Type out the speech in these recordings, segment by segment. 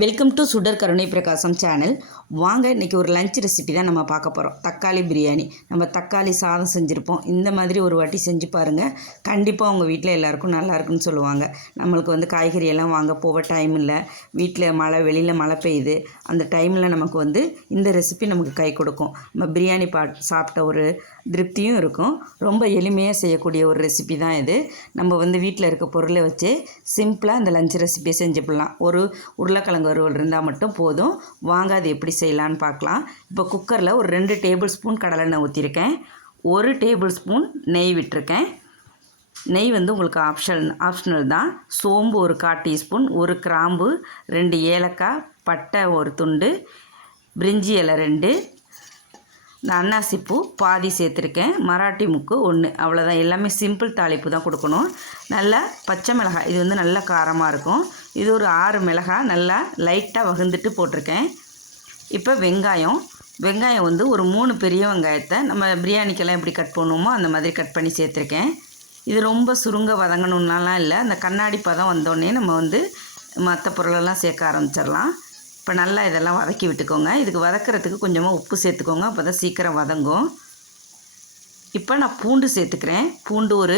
Welcome to சுடர் கருணை பிரகாசம் சேனல் வாங்க இன்றைக்கி ஒரு லஞ்ச் ரெசிபி தான் நம்ம பார்க்க போகிறோம் தக்காளி பிரியாணி. நம்ம தக்காளி சாதம் செஞ்சுருப்போம். இந்த மாதிரி ஒரு வாட்டி செஞ்சு பாருங்கள் கண்டிப்பாக உங்கள் வீட்டில் எல்லாருக்கும் நல்லா இருக்குன்னு சொல்லுவாங்க. நம்மளுக்கு வந்து காய்கறி எல்லாம் வாங்க போக டைம் இல்லை. வீட்டில் மழை வெளியில் மழை பெய்யுது. அந்த டைமில் நமக்கு வந்து இந்த ரெசிபி நமக்கு கை கொடுக்கும். நம்ம பிரியாணி பா சாப்பிட்ட ஒரு திருப்தியும் இருக்கும். ரொம்ப எளிமையாக செய்யக்கூடிய ஒரு ரெசிபி தான் இது. நம்ம வந்து வீட்டில் இருக்க பொருளை வச்சு சிம்பிளாக இந்த லஞ்ச் ரெசிபியை செஞ்சுப்பிடலாம். ஒரு உருளைக்கிழங்கு வறுவல் இருந்தால் மட்டும் போதும். வாங்க அது எப்படி செய்யலான்னு பார்க்கலாம். இப்போ குக்கரில் ஒரு ரெண்டு டேபிள் ஸ்பூன் கடலெண்ணெய் ஊற்றிருக்கேன் ஒரு டேபிள் ஸ்பூன் நெய் விட்டிருக்கேன். நெய் வந்து உங்களுக்கு ஆப்ஷன் ஆப்ஷனல் தான். சோம்பு ஒரு கால் டீஸ்பூன் ஒரு கிராம்பு ரெண்டு ஏலக்காய் பட்டை ஒரு துண்டு பிரிஞ்சி இலை ரெண்டு நான் அன்னாசி பூ பாதி சேர்த்துருக்கேன். மராட்டி முக்கு ஒன்று அவ்வளோதான் எல்லாமே சிம்பிள் தாளிப்பு தான் கொடுக்கணும். நல்லா பச்சை மிளகாய். இது வந்து நல்லா காரமாக இருக்கும். இது ஒரு ஆறு மிளகாய். நல்லா லைட்டாக வகுந்துட்டு போட்டிருக்கேன். இப்போ வெங்காயம். வெங்காயம் வந்து ஒரு மூணு பெரிய வெங்காயத்தை நம்ம பிரியாணிக்கெல்லாம் எப்படி கட் பண்ணுவோமோ அந்த மாதிரி கட் பண்ணி சேர்த்துருக்கேன். இது ரொம்ப சுருங்க வதங்கணுன்னாலாம் இல்லை. அந்த கண்ணாடி பதம் வந்தோடனே நம்ம வந்து மற்ற பொருளெல்லாம் சேர்க்க ஆரம்பிச்சிடலாம். இப்போ நல்லா இதெல்லாம் வதக்கி விட்டுக்கோங்க. இதுக்கு வதக்கிறதுக்கு கொஞ்சமாக உப்பு சேர்த்துக்கோங்க. அப்போ தான் சீக்கிரம் வதங்கும். இப்போ நான் பூண்டு சேர்த்துக்கிறேன். பூண்டு ஒரு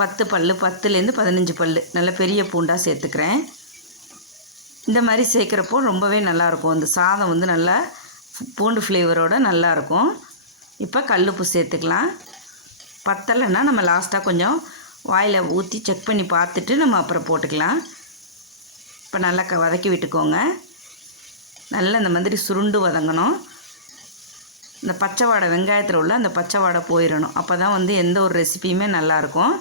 பத்து பல் பத்துலேருந்து பதினஞ்சு பல் நல்ல பெரிய பூண்டாக சேர்த்துக்கிறேன். இந்த மாதிரி சேர்க்குறப்போ ரொம்பவே நல்லாயிருக்கும். அந்த சாதம் வந்து நல்லா பூண்டு ஃப்ளேவரோடு நல்லாயிருக்கும். இப்போ கல்லுப்பு சேர்த்துக்கலாம். பத்தலைன்னா நம்ம லாஸ்ட்டாக கொஞ்சம் வாயில் ஊற்றி செக் பண்ணி பார்த்துட்டு நம்ம அப்புறம் போட்டுக்கலாம். இப்போ நல்லா க வதக்கி விட்டுக்கோங்க. நல்லா இந்த மாதிரி சுருண்டு வதங்கணும். இந்த பச்சை வாடை வெங்காயத்தில் உள்ள அந்த பச்சை வாடை போயிடணும் அப்போ தான் வந்து எந்த ஒரு ரெசிபியுமே நல்லாயிருக்கும்.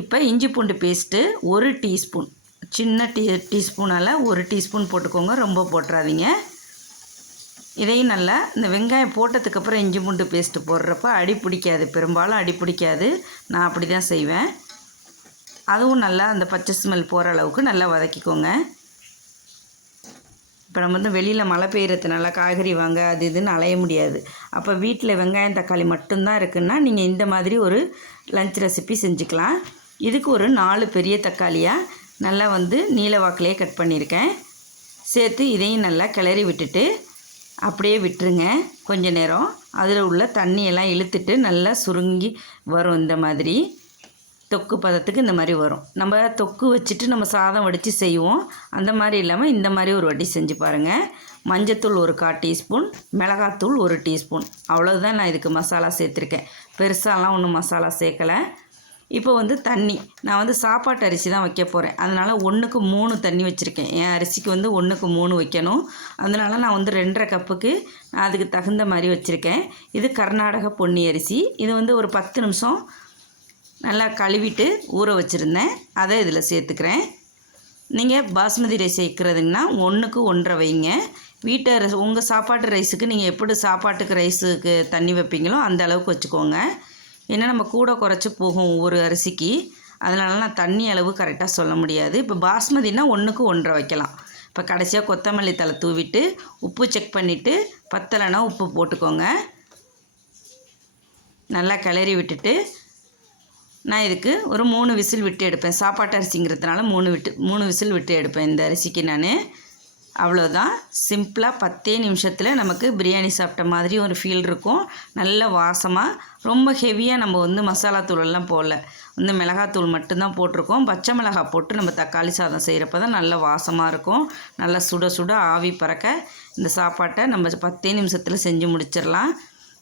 இப்போ இஞ்சி பூண்டு பேஸ்ட்டு ஒரு டீஸ்பூன் சின்ன டீ டீஸ்பூனால் ஒரு டீஸ்பூன் போட்டுக்கோங்க. ரொம்ப போட்டுறாதீங்க. இதையும் நல்லா இந்த வெங்காயம் போட்டதுக்கப்புறம் இஞ்சி பூண்டு பேஸ்ட்டு போடுறப்ப அடி பிடிக்காது. பெரும்பாலும் அடி பிடிக்காது. நான் அப்படி தான் செய்வேன். அதுவும் நல்லா அந்த பச்சை ஸ்மெல் போகிற அளவுக்கு நல்லா வதக்கிக்கோங்க. இப்போ நம்ம வந்து வெளியில் மழை பெய்கிறதுனால காய்கறி வாங்க அது இதுன்னு அலைய முடியாது. அப்போ வீட்டில் வெங்காயம் தக்காளி மட்டும்தான் இருக்குன்னா நீங்கள் இந்த மாதிரி ஒரு லஞ்ச் ரெசிபி செஞ்சுக்கலாம். இதுக்கு ஒரு நாலு பெரிய தக்காளியாக நல்லா வந்து நீல வாக்கிலே கட் பண்ணியிருக்கேன். சேர்த்து இதையும் நல்லா கிளறி விட்டுட்டு அப்படியே விட்டுருங்க கொஞ்ச நேரம். அதில் உள்ள தண்ணியெல்லாம் இழுத்துட்டு நல்லா சுருங்கி வரும் இந்த மாதிரி. தொக்கு பதத்துக்கு இந்த மாதிரி வரும். நம்ம தொக்கு வச்சுட்டு நம்ம சாதம் வடித்து செய்வோம். அந்த மாதிரி இல்லாமல் இந்த மாதிரி ஒரு வட்டி செஞ்சு பாருங்கள் மஞ்சத்தூள் ஒரு கால் டீஸ்பூன் மிளகாத்தூள் ஒரு டீஸ்பூன். அவ்வளோதான் நான் இதுக்கு மசாலா சேர்த்துருக்கேன். பெருசாலாம் ஒன்றும் மசாலா சேர்க்கலை. இப்போ வந்து தண்ணி. நான் வந்து சாப்பாட்டு அரிசி தான் வைக்க போகிறேன் அதனால் ஒன்றுக்கு மூணு தண்ணி வச்சுருக்கேன். என் அரிசிக்கு வந்து ஒன்றுக்கு மூணு வைக்கணும். அதனால் நான் வந்து ரெண்டரை கப்புக்கு நான் அதுக்கு தகுந்த மாதிரி வச்சுருக்கேன். இது கர்நாடக பொன்னி அரிசி. இது வந்து ஒரு பத்து நிமிஷம் நல்லா கழுவிட்டு ஊற வச்சுருந்தேன். அதை இதில் சேர்த்துக்கிறேன். நீங்கள் பாஸ்மதி ரைஸ் வைக்கிறதுங்கன்னா ஒன்றுக்கு ஒன்றரை வைங்க. வீட்டை ரைஸ் உங்கள் சாப்பாட்டு ரைஸுக்கு நீங்கள் எப்படி சாப்பாட்டுக்கு ரைஸுக்கு தண்ணி வைப்பீங்களோ அந்த அளவுக்கு வச்சுக்கோங்க. ஏன்னா நம்ம கூட குறைச்சி போகும் ஒவ்வொரு அரிசிக்கு. அதனால நான் தண்ணி அளவு கரெக்டாக சொல்ல முடியாது. இப்போ பாஸ்மதினா ஒன்றுக்கு ஒன்றரை வைக்கலாம். இப்போ கடைசியாக கொத்தமல்லி தலை தூவிட்டு உப்பு செக் பண்ணிவிட்டு பத்தலைனா உப்பு போட்டுக்கோங்க. நல்லா கிளறி விட்டுட்டு நான் இதுக்கு ஒரு மூணு விசில் விட்டு எடுப்பேன். சாப்பாட்டு அரிசிங்கிறதுனால மூணு விட்டு மூணு விசில் விட்டு எடுப்பேன் இந்த அரிசிக்கு நான். அவ்வளோதான் சிம்பிளாக பத்தே நிமிஷத்தில் நமக்கு பிரியாணி சாப்பிட்ட மாதிரி ஒரு ஃபீல் இருக்கும். நல்ல வாசமாக ரொம்ப ஹெவியாக நம்ம வந்து மசாலா தூளெல்லாம் போடல. வந்து மிளகாத்தூள் மட்டும்தான் போட்டிருக்கோம். பச்சை மிளகாய் போட்டு நம்ம தக்காளி சாதம் செய்கிறப்ப தான் நல்ல வாசமாக இருக்கும். நல்லா சுட சுட ஆவி பறக்க. இந்த சாப்பாட்டை நம்ம பத்தே நிமிஷத்தில் செஞ்சு முடிச்சிடலாம்.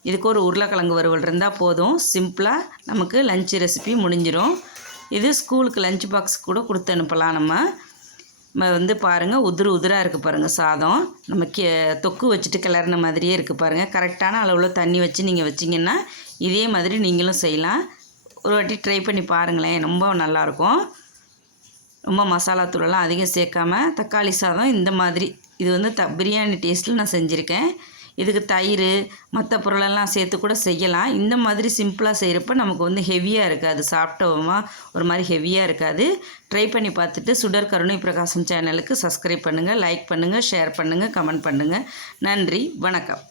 இதுக்கு ஒரு உருளைக்கிழங்கு வறுவல் இருந்தால் போதும். சிம்பிளாக நமக்கு லஞ்சு ரெசிபி முடிஞ்சிடும் இது ஸ்கூலுக்கு லஞ்ச் பாக்ஸ் கூட கொடுத்து அனுப்பலாம் நம்ம. நம்ம வந்து பாருங்கள் உதிரு உதிராக இருக்குது பாருங்கள் சாதம். நம்ம கே தொக்கு வச்சுட்டு கிளறின மாதிரியே இருக்குது பாருங்கள் கரெக்டான அளவில் தண்ணி வச்சு நீங்கள் வச்சிங்கன்னா இதே மாதிரி நீங்களும் செய்யலாம். ஒரு வாட்டி ட்ரை பண்ணி பாருங்களேன் ரொம்ப நல்லாயிருக்கும். ரொம்ப மசாலா தூளெல்லாம் அதிகம் சேர்க்காம தக்காளி சாதம் இந்த மாதிரி. இது வந்து த பிரியாணி டேஸ்ட்டில் நான் செஞ்சுருக்கேன். இதுக்கு தயிர் மற்ற பொருளெல்லாம் சேர்த்து கூட செய்யலாம். இந்த மாதிரி சிம்பிளாக செய்கிறப்ப நமக்கு வந்து ஹெவியாக இருக்காது. சாப்பிட்டோமா ஒரு மாதிரி ஹெவியாக இருக்காது. ட்ரை பண்ணி பார்த்துட்டு சுடர் கருணை பிரகாசம் சேனலுக்கு சப்ஸ்கிரைப் பண்ணுங்கள் லைக் பண்ணுங்கள் ஷேர் பண்ணுங்கள் கமெண்ட் பண்ணுங்கள் நன்றி வணக்கம்.